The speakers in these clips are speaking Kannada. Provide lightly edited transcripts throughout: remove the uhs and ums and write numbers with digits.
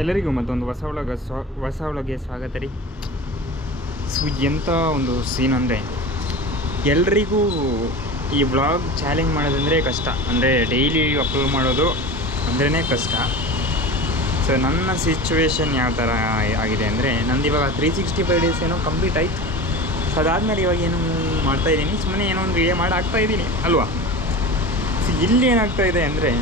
ಎಲ್ಲರಿಗೂ ಮತ್ತೊಂದು ಹೊಸ ಒಳಗೆ ಸ್ವಾಗತ ರೀ. ಸೊ ಎಂಥ ಒಂದು ಸೀನ್ ಅಂದರೆ, ಎಲ್ರಿಗೂ ಈ ವ್ಲಾಗ್ ಚಾಲೆಂಜ್ ಮಾಡೋದಂದರೆ ಕಷ್ಟ, ಅಂದರೆ ಡೈಲಿ ಅಪ್ಲೋಡ್ ಮಾಡೋದು ಅಂದ್ರೇ ಕಷ್ಟ. ಸೊ ನನ್ನ ಸಿಚುವೇಶನ್ ಯಾವ ಥರ ಆಗಿದೆ ಅಂದರೆ, ನಂದು ಇವಾಗ 365 ಡೇಸ್ ಏನೋ ಕಂಪ್ಲೀಟ್ ಆಯಿತು. ಸೊ ಅದಾದಮೇಲೆ ಇವಾಗ ಏನು ಮಾಡ್ತಾಯಿದ್ದೀನಿ, ಸುಮ್ಮನೆ ಏನೋ ಒಂದು ವಿಡಿಯೋ ಮಾಡಿ ಹಾಕ್ತಾಯಿದ್ದೀನಿ ಅಲ್ವಾ. ಸೊ ಇಲ್ಲಿ ಏನಾಗ್ತಾಯಿದೆ ಅಂದರೆ,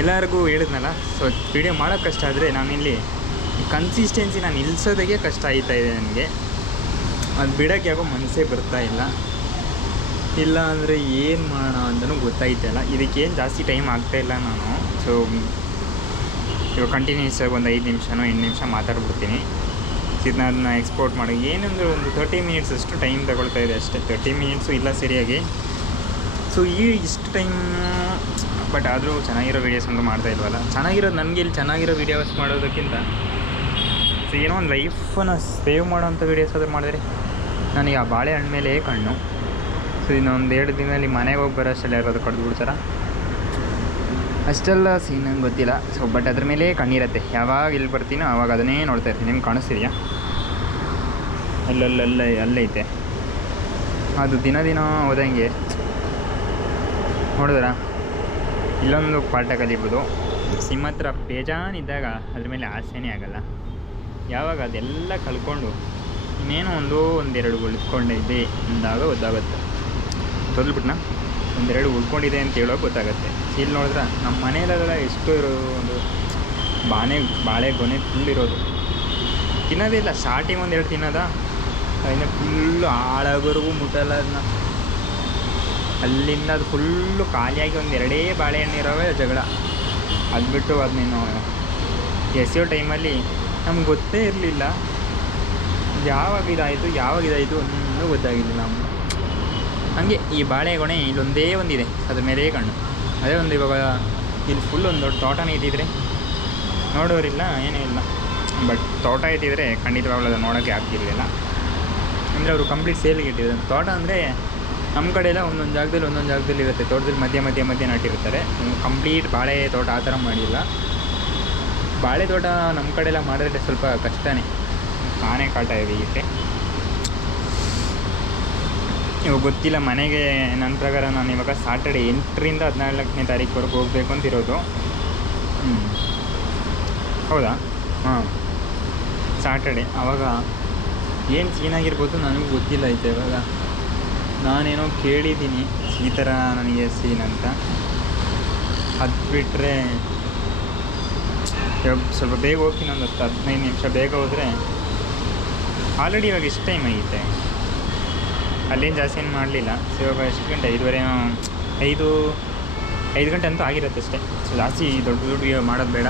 ಎಲ್ಲರಿಗೂ ಹೇಳಿದ್ನಲ್ಲ, ಸೊ ವಿಡಿಯೋ ಮಾಡೋಕ್ಕೆ ಕಷ್ಟ ಆದರೆ ನಾನಿಲ್ಲಿ ಕನ್ಸಿಸ್ಟೆನ್ಸಿ ನಾನು ನಿಲ್ಲಿಸೋದಕ್ಕೆ ಕಷ್ಟ ಆಯ್ತಾಯಿದೆ ನನಗೆ. ಅದು ಬಿಡೋಕ್ಕೆ ಯಾಕೋ ಮನಸ್ಸೇ ಬರ್ತಾಯಿಲ್ಲ. ಇಲ್ಲ ಅಂದರೆ ಏನು ಮಾಡೋಣ ಅಂತಲೂ ಗೊತ್ತಾಯ್ತಲ್ಲ. ಇದಕ್ಕೇನು ಜಾಸ್ತಿ ಟೈಮ್ ಆಗ್ತಾಯಿಲ್ಲ ನಾನು. ಸೊ ಇವಾಗ ಕಂಟಿನ್ಯೂಸ್ ಆಗಿ ಒಂದು 5 ನಿಮಿಷನೋ 8 ನಿಮಿಷ ಮಾತಾಡ್ಬಿಡ್ತೀನಿ. ಇದನ್ನ ಅದನ್ನ ಎಕ್ಸ್ಪೋರ್ಟ್ ಮಾಡಿ ಏನಂದರೆ ಒಂದು 30 ಮಿನಿಟ್ಸ್ ಅಷ್ಟು ಟೈಮ್ ತಗೊಳ್ತಾಯಿದೆ ಅಷ್ಟೇ. 30 ಮಿನಿಟ್ಸು ಇಲ್ಲ ಸರಿಯಾಗಿ. ಸೊ ಇಷ್ಟು ಟೈಮ್ ಬಟ್ ಆದರೂ ಚೆನ್ನಾಗಿರೋ ವೀಡಿಯೋಸ್ ಅಂತೂ ಮಾಡ್ತಾಯಿಲ್ವಲ್ಲ. ಚೆನ್ನಾಗಿರೋದು ನನಗೆ ಇಲ್ಲಿ ಚೆನ್ನಾಗಿರೋ ವೀಡಿಯೋಸ್ ಮಾಡೋದಕ್ಕಿಂತ ಸೊ ಏನೋ ಒಂದು ಲೈಫನ್ನು ಸೇವ್ ಮಾಡೋವಂಥ ವೀಡಿಯೋಸ್ ಆದರೂ ಮಾಡಿದ್ರೆ ನನಗೆ ಆ ಬಾಳೆಹಣ್ಣು ಮೇಲೆ ಕಣ್ಣು. ಸೊ ಇನ್ನೊಂದು 2 ದಿನದಲ್ಲಿ ಮನೆಗೆ ಹೋಗಿ ಬರೋ ಅಷ್ಟೆಲ್ಲ ಯಾರಾದ್ರು ಕಡ್ದು ಬಿಡ್ತಾರ, ಅಷ್ಟೆಲ್ಲ ಸೀನ್ ನಂಗೆ ಗೊತ್ತಿಲ್ಲ. ಸೊ ಬಟ್ ಅದ್ರ ಮೇಲೆ ಕಣ್ಣಿರುತ್ತೆ. ಯಾವಾಗ ಇಲ್ಲಿ ಬರ್ತೀನೋ ಆವಾಗ ಅದನ್ನೇ ನೋಡ್ತಾ ಇರ್ತೀನಿ. ನಿಮ್ಗೆ ಕಾಣಿಸ್ತಿದೆಯಾ? ಅಲ್ಲೈತೆ ಅದು ದಿನ ಹೋದಂಗೆ ನೋಡಿದ್ರ ಇಲ್ಲೊಂದು ಪಾಠ ಕಲಿಬೋದು. ಸಿಂಹ ಹತ್ರ ಬೇಜಾನಿದ್ದಾಗ ಅದ್ರ ಮೇಲೆ ಆಸೆನೇ ಆಗಲ್ಲ. ಯಾವಾಗ ಅದೆಲ್ಲ ಕಳ್ಕೊಂಡು ಇನ್ನೇನು ಒಂದೆರಡು ಉಳ್ಕೊಂಡಿದೆ ಅಂದಾಗ ಗೊತ್ತಾಗುತ್ತೆ. ತೊದಲ್ಬಿಟ್ನ ಒಂದೆರಡು ಉಳ್ಕೊಂಡಿದೆ ಅಂತ ಹೇಳೋಕೆ ಗೊತ್ತಾಗುತ್ತೆ. ಇಲ್ಲಿ ನೋಡಿದ್ರೆ ನಮ್ಮ ಮನೆಯಲ್ಲೆಲ್ಲ ಎಷ್ಟು ಇರೋದು, ಒಂದು ಬಾಳೆ ಗೊನೆ ಫುಲ್ ಇರೋದು. ತಿನ್ನೋದೇ ಇಲ್ಲ. ಸ್ಟಾರ್ಟಿಂಗ್ 1-2 ತಿನ್ನೋದ, ಅದನ್ನು ಫುಲ್ಲು ಹಾಳಾಗೋರ್ಗೂ ಮುಟ್ಟಲ್ಲ. ಅದನ್ನ ಅಲ್ಲಿಂದ ಅದು ಫುಲ್ಲು ಖಾಲಿಯಾಗಿ 2 ಬಾಳೆಹಣ್ಣು ಇರೋವೇ ಜಗಳ. ಅದು ಬಿಟ್ಟು ಅದನ್ನೇನು ಎಸೆಯೋ ಟೈಮಲ್ಲಿ ನಮ್ಗೆ ಗೊತ್ತೇ ಇರಲಿಲ್ಲ ಯಾವಾಗ ಇದಾಯಿತು ಅನ್ನೂ ಗೊತ್ತಾಗಿಲ್ಲ ನಮ್ಗೆ. ಹಾಗೆ ಈ ಬಾಳೆಗೊನೆ ಇಲ್ಲೊಂದೇ ಒಂದಿದೆ, ಅದ್ರ ಮೇಲೆ ಕಣ್ಣು. ಅದೇ ಒಂದು ಇವಾಗ ಇಲ್ಲಿ ಫುಲ್ ಒಂದು ದೊಡ್ಡ ತೋಟನೇ ಇದ್ದಿದ್ರೆ ನೋಡೋರಿಲ್ಲ, ಏನೂ ಇಲ್ಲ. ಬಟ್ ತೋಟ ಇದ್ದಿದ್ರೆ ಖಂಡಿತವಾಗ್ಲೂ ಅದು ನೋಡೋಕ್ಕೆ ಆಗ್ತಿರಲಿಲ್ಲ. ಅಂದರೆ ಅವರು ಕಂಪ್ಲೀಟ್ ಸೇಲಿಗೆ ಇಟ್ಟಿದ್ರು. ತೋಟ ಅಂದರೆ ನಮ್ಮ ಕಡೆ ಎಲ್ಲ ಒಂದೊಂದು ಜಾಗದಲ್ಲಿ ಇರುತ್ತೆ. ತೋಟದಲ್ಲಿ ಮಧ್ಯೆ ನಾಟಿರ್ತಾರೆ. ಕಂಪ್ಲೀಟ್ ಬಾಳೆ ತೋಟ ಆ ಥರ ಮಾಡಿಲ್ಲ. ಬಾಳೆ ತೋಟ ನಮ್ಮ ಕಡೆ ಎಲ್ಲ ಮಾಡಿದ್ರೆ ಸ್ವಲ್ಪ ಕಷ್ಟನೇ, ಆನೆ ಕಾಟ ಇದೆ. ಇವಾಗ ಗೊತ್ತಿಲ್ಲ. ಮನೆಗೆ ನನ್ನ ಪ್ರಕಾರ ನಾನು ಇವಾಗ ಸಾಟರ್ಡೆ 8ರಿಂದ 14ನೇ ತಾರೀಕುವರೆಗೂ ಹೋಗಬೇಕು ಅಂತಿರೋದು. ಹೌದಾ? ಹಾಂ, ಸಾಟರ್ಡೆ. ಆವಾಗ ಏನು ಸೀನಾಗಿರ್ಬೋದು ನನಗೂ ಗೊತ್ತಿಲ್ಲ ಐತೆ. ಇವಾಗ ನಾನೇನೋ ಕೇಳಿದ್ದೀನಿ ಈ ಥರ ನನಗೆ ಸೀನ್ ಅಂತ. ಅದು ಬಿಟ್ಟರೆ ಇವಾಗ ಸ್ವಲ್ಪ ಬೇಗ ಹೋಗ್ತೀನಿ, ಒಂದು 10-15 ನಿಮಿಷ ಬೇಗ ಹೋದರೆ ಆಲ್ರೆಡಿ ಇವಾಗ ಎಷ್ಟು ಟೈಮ್ ಆಗೈತೆ. ಅಲ್ಲೇನು ಜಾಸ್ತಿ ಏನು ಮಾಡಲಿಲ್ಲ. ಸೊ ಇವಾಗ ಎಷ್ಟು ಗಂಟೆ? 5 ಗಂಟೆ ಅಂತೂ ಆಗಿರುತ್ತೆ ಅಷ್ಟೇ. ಸೊ ಜಾಸ್ತಿ ದೊಡ್ಡ ವೀಡಿಯೋ ಮಾಡೋದು ಬೇಡ.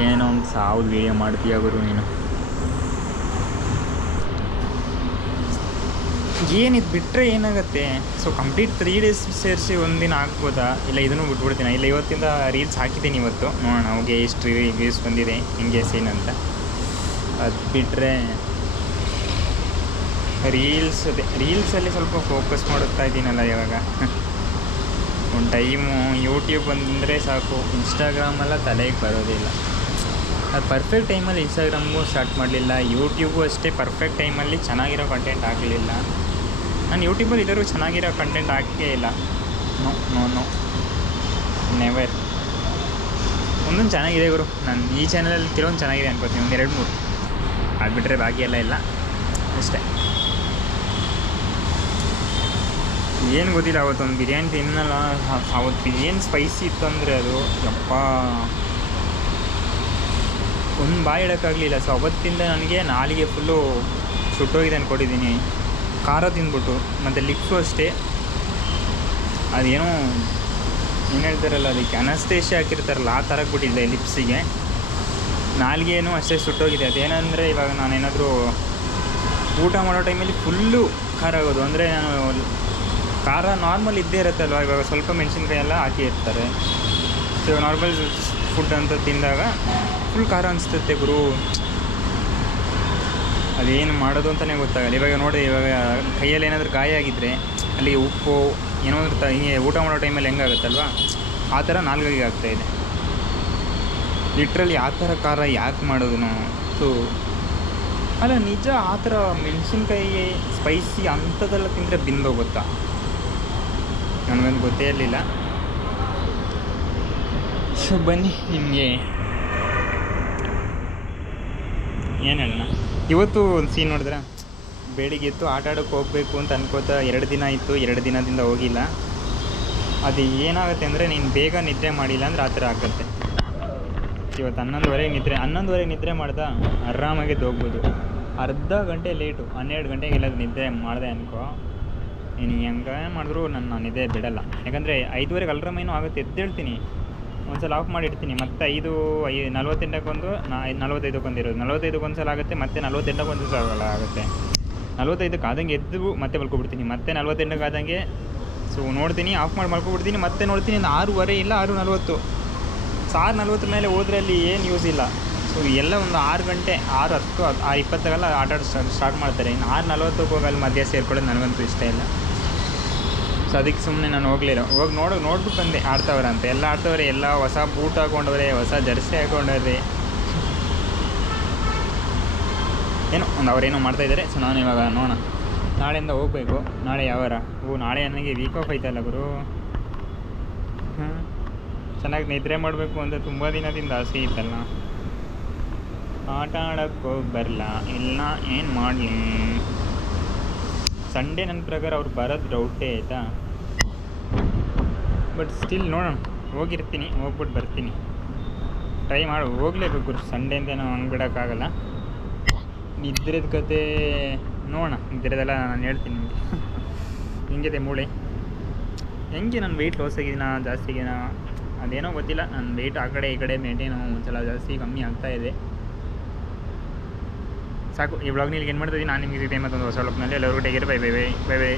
ಏನೋ ಒಂದು 1000 ವೀಡಿಯೋ ಮಾಡ್ತೀಯ ಗುರು ನೀನು. ಏನಿದು ಬಿಟ್ಟರೆ ಏನಾಗುತ್ತೆ? ಸೊ ಕಂಪ್ಲೀಟ್ 3 ಡೇಸ್ ಸೇರಿಸಿ ಒಂದಿನ ಆಗ್ಬೋದಾ? ಇಲ್ಲ ಇದನ್ನು ಬಿಟ್ಬಿಡ್ತೀನಿ. ಇಲ್ಲ ಇವತ್ತಿಂದ ರೀಲ್ಸ್ ಹಾಕಿದ್ದೀನಿ ಇವತ್ತು, ನೋಡೋಣ ಹೋಗಿ ಎಷ್ಟು ವ್ಯೂಸ್ ಬಂದಿದೆ ಹಿಂಗೆ ಸೀನ್ ಅಂತ. ಅದು ಬಿಟ್ಟರೆ ರೀಲ್ಸಲ್ಲಿ ಸ್ವಲ್ಪ ಫೋಕಸ್ ಮಾಡುತ್ತಾ ಇದ್ದೀನಲ್ಲ ಇವಾಗ. ಒಂದು ಟೈಮು ಯೂಟ್ಯೂಬ್ ಬಂದರೆ ಸಾಕು, ಇನ್ಸ್ಟಾಗ್ರಾಮೆಲ್ಲ ತಲೆಗೆ ಬರೋದಿಲ್ಲ. ಅದು ಪರ್ಫೆಕ್ಟ್ ಟೈಮಲ್ಲಿ ಇನ್ಸ್ಟಾಗ್ರಾಮ್ಗೂ ಸ್ಟಾರ್ಟ್ ಮಾಡಲಿಲ್ಲ, ಯೂಟ್ಯೂಬು ಅಷ್ಟೇ ಪರ್ಫೆಕ್ಟ್ ಟೈಮಲ್ಲಿ ಚೆನ್ನಾಗಿರೋ ಕಂಟೆಂಟ್ ಹಾಕಲಿಲ್ಲ. ನಾನು ಯೂಟ್ಯೂಬಲ್ಲಿ ಇದ್ದರೂ ಚೆನ್ನಾಗಿರೋ ಕಂಟೆಂಟ್ ಹಾಕೇ ಇಲ್ಲ. No never. ಒಂದೊಂದು ಚೆನ್ನಾಗಿದೆ ಗುರು. ನಾನು ಈ ಚಾನಲಲ್ಲಿ ಕೆಲವೊಂದು ಚೆನ್ನಾಗಿದೆ ಅನ್ಕೋತೀನಿ, 1-2-3. ಅದು ಬಿಟ್ಟರೆ ಬಾಕಿ ಎಲ್ಲ ಇಲ್ಲ ಅಷ್ಟೇ. ಏನು ಗೊತ್ತಿಲ್ಲ, ಅವತ್ತೊಂದು ಬಿರಿಯಾನಿ ತಿನ್ನಲ್ಲ. ಅವತ್ತು ಏನು ಸ್ಪೈಸಿ ಇತ್ತು ಅಂದರೆ ಅದು ಯಪ್ಪ, ಒಂದು ಬಾಯಿ ಇಡೋಕ್ಕಾಗಲಿಲ್ಲ. ಸೊ ಅವತ್ತಿಂದ ನನಗೆ ನಾಲಿಗೆ ಫುಲ್ಲು ಸುಟ್ಟೋಗಿದೆ ಅಂದ್ಕೊಂಡಿದ್ದೀನಿ. ಖಾರ ತಿಂದ್ಬಿಟ್ಟು. ಮತ್ತು ಲಿಪ್ಸು ಅಷ್ಟೇ, ಅದೇನೋ ಏನು ಹೇಳ್ತಾರಲ್ಲ, ಅದಕ್ಕೆ ಅನಸ್ತೇಷಿಯಾ ಹಾಕಿರ್ತಾರಲ್ಲ ಆ ಥರ ಬಿಟ್ಟಿದ್ದೆ ಲಿಪ್ಸಿಗೆ. ನಾಲಿಗೆನೂ ಅಷ್ಟೇ ಸುಟ್ಟೋಗಿದೆ. ಅದೇನಂದರೆ ಇವಾಗ ನಾನೇನಾದರೂ ಊಟ ಮಾಡೋ ಟೈಮಲ್ಲಿ ಫುಲ್ಲು ಖಾರ ಆಗೋದು. ಅಂದರೆ ನಾನು ಖಾರ ನಾರ್ಮಲ್ ಇದ್ದೇ ಇರುತ್ತಲ್ವ, ಇವಾಗ ಸ್ವಲ್ಪ ಮೆಣಸಿನ್ಕಾಯಿ ಎಲ್ಲ ಹಾಕಿ ಇರ್ತಾರೆ. ಸೊ ನಾರ್ಮಲ್ ಫುಡ್ ಅಂತ ತಿಂದಾಗ ಫುಲ್ ಖಾರ ಅನಿಸ್ತೈತೆ ಗುರು. ಅದೇನು ಮಾಡೋದು ಅಂತಲೇ ಗೊತ್ತಾಗಲ್ಲ. ಇವಾಗ ನೋಡಿ, ಇವಾಗ ಕೈಯಲ್ಲಿ ಏನಾದರೂ ಗಾಯ ಆಗಿದ್ದರೆ ಅಲ್ಲಿ ಉಪ್ಪು ಏನೋ ಹಿಂಗೆ ಊಟ ಮಾಡೋ ಟೈಮಲ್ಲಿ ಹೆಂಗಾಗುತ್ತಲ್ವ, ಆ ಥರ ನಾಲ್ಗಿಗೆ ಆಗ್ತಾಯಿದೆ. ಲಿಟ್ರಲಿ ಆ ಥರ ಖಾರ ಯಾಕೆ ಮಾಡೋದು ನಾವು? ಸೊ ಅಲ್ಲ ನಿಜ, ಆ ಥರ ಮೆಣಸಿನ್ಕಾಯಿ ಸ್ಪೈಸಿ ಅಂಥದ್ದೆಲ್ಲ ತಿಂದರೆ ಬಿಂದೋಗುತ್ತಾ? ನನಗಂದು ಗೊತ್ತೇ ಇರಲಿಲ್ಲ. ಸೊ ಬನ್ನಿ ನಿಮಗೆ ಏನು ಹೇಳೋಣ. ಇವತ್ತು ಒಂದು ಸೀನ್ ನೋಡಿದ್ರೆ, ಬೆಳಿಗ್ಗೆ ಎದ್ದು ಆಟ ಆಡೋಕ್ಕೆ ಹೋಗಬೇಕು ಅಂತ ಅನ್ಕೋತಾ 2 ದಿನ ಇತ್ತು, 2 ದಿನದಿಂದ ಹೋಗಿಲ್ಲ. ಅದು ಏನಾಗುತ್ತೆ ಅಂದರೆ, ನೀನು ಬೇಗ ನಿದ್ರೆ ಮಾಡಿಲ್ಲ ಅಂದರೆ ಆ ಥರ ಆಗುತ್ತೆ. ಇವತ್ತು 11:30 ನಿದ್ರೆ ಮಾಡ್ದೆ, ಆರಾಮಾಗಿ ಹೋಗ್ಬೋದು. ಅರ್ಧ ಗಂಟೆ ಲೇಟು, 12 ಗಂಟೆಗೆ ಎಲ್ಲದು ನಿದ್ದೆ ಮಾಡಿದೆ ಅನ್ಕೋ, ನೀನು ಹೆಂಗೆ ಮಾಡಿದ್ರು ನನ್ನ ನಿದ್ದೆ ಬಿಡಲ್ಲ. ಯಾಕಂದರೆ 5:30ಗೆ ಅಲ್ರಾಮ್ ಏನೋ ಆಗುತ್ತೆ, ಎದ್ದೇಳ್ತೀನಿ, ಒಂದು ಸಲ ಆಫ್ ಮಾಡಿರ್ತೀನಿ, ಮತ್ತು 5:48 45 ಇರೋದು, 45 ಒಂದು ಸಲ ಆಗುತ್ತೆ, ಮತ್ತು 48 ಒಂದು ಸಲ ಆಗುತ್ತೆ. 45ಕ್ಕೆ ಆದಂಗೆ ಎದ್ದು ಮತ್ತೆ ಮಲ್ಕೊಬಿಡ್ತೀನಿ, ಮತ್ತೆ 48ಕ್ಕೆ ಆದಂಗೆ ಸೊ ನೋಡ್ತೀನಿ, ಆಫ್ ಮಾಡಿ ಮಲ್ಕೊಬಿಡ್ತೀನಿ, ಮತ್ತೆ ನೋಡ್ತೀನಿ 6:15 ಇಲ್ಲ 6:40. 6:40 ಮೇಲೆ ಹೋದ್ರೆ ಅಲ್ಲಿ ಏನು ಯೂಸ್ ಇಲ್ಲ. ಸೊ ಎಲ್ಲ ಒಂದು 6 ಗಂಟೆ 6:10 6:20 ಆಟ ಆಡೋದು ಸ್ಟಾರ್ಟ್ ಮಾಡ್ತಾರೆ. ಇನ್ನು 6:40ಕ್ಕೆ ಹೋಗಿ ಅಲ್ಲಿ ಮಧ್ಯ ಸೇರ್ಕೊಳ್ಳೋದು ನನಗಂತೂ ಇಷ್ಟ ಇಲ್ಲ. ಸೊ ಅದಕ್ಕೆ ಸುಮ್ಮನೆ ನಾನು ಹೋಗಿ ನೋಡ್ಬಿಟ್ಟು ಬಂದೆ ಆಡ್ತವ್ರೆ ಅಂತ. ಎಲ್ಲ ಆಡ್ತವ್ರೆ, ಎಲ್ಲ ಹೊಸ ಬೂಟ್ ಹಾಕೊಂಡವ್ರೆ, ಹೊಸ ಜರ್ಸಿ ಹಾಕೊಂಡವ್ರೆ, ಏನೋ ಒಂದು ಅವರೇನೋ ಮಾಡ್ತಾಯಿದ್ದಾರೆ. ಸೊ ನಾನು ಇವಾಗ ನೋಡೋಣ, ನಾಳೆಯಿಂದ ಹೋಗಬೇಕು. ನಾಳೆ ಯಾವಾರ? ನಾಳೆ ನನಗೆ ವೀಕ್ ಆಫ್ ಐತಲ್ಲ ಗುರು. ಚೆನ್ನಾಗಿ ನಿದ್ರೆ ಮಾಡಬೇಕು ಅಂತ ತುಂಬ ದಿನದಿಂದ ಆಸೆ ಇತ್ತಲ್ಲ. ಆಟ ಆಡೋಕ್ಕೆ ಹೋಗಿ ಬರಲ್ಲ, ಇಲ್ಲ ಏನು ಮಾಡಲಿ. ಸಂಡೇ ನನ್ನ ಪ್ರಕಾರ ಅವ್ರು ಬರೋದು ಡೌಟೇ ಆಯಿತಾ. ಬಟ್ ಸ್ಟಿಲ್ ನೋಡೋಣ, ಹೋಗಿರ್ತೀನಿ, ಹೋಗ್ಬಿಟ್ಟು ಬರ್ತೀನಿ. ಟ್ರೈ ಮಾಡಿ ಹೋಗ್ಲೇಬೇಕು ಗುರು, ಸಂಡೇ ಅಂತ ನಾವು ಹಂಗೆ ಬಿಡೋಕ್ಕಾಗಲ್ಲ. ನಿದ್ರೆದ ಕತೆ ನೋಡೋಣ, ನಿದ್ರೆದೆಲ್ಲ ನಾನು ಹೇಳ್ತೀನಿ ನಿಮಗೆ. ಹೆಂಗಿದೆ ಮೂಳೆ, ಹೆಂಗೆ ನಾನು ವೆಯ್ಟ್ ಲಾಸ್ ಆಗಿದ್ದೀನ ಜಾಸ್ತಿ ಆಗಿನ ಅದೇನೋ ಗೊತ್ತಿಲ್ಲ. ನನ್ನ ವೆಯ್ಟ್ ಆ ಕಡೆ ಈ ಕಡೆ ಮೇಂಟೈನ್ ಒಂದ್ಸಲ ಜಾಸ್ತಿ ಕಮ್ಮಿ ಆಗ್ತಾಯಿದೆ. ಸಾಕು, ಈ ವ್ಲಾಗ್ನಲ್ಲಿ ಏನು ಮಾಡ್ತಿದ್ದೀನಿ. ನಾನು ನಿಮಗೆ ಸಿಗ್ತೀನಿ ಮತ್ತೊಂದು ಹೊಸ ವ್ಲಾಗ್ನಲ್ಲಿ. ಎಲ್ಲರಿಗೂ take care, bye bye bye bye.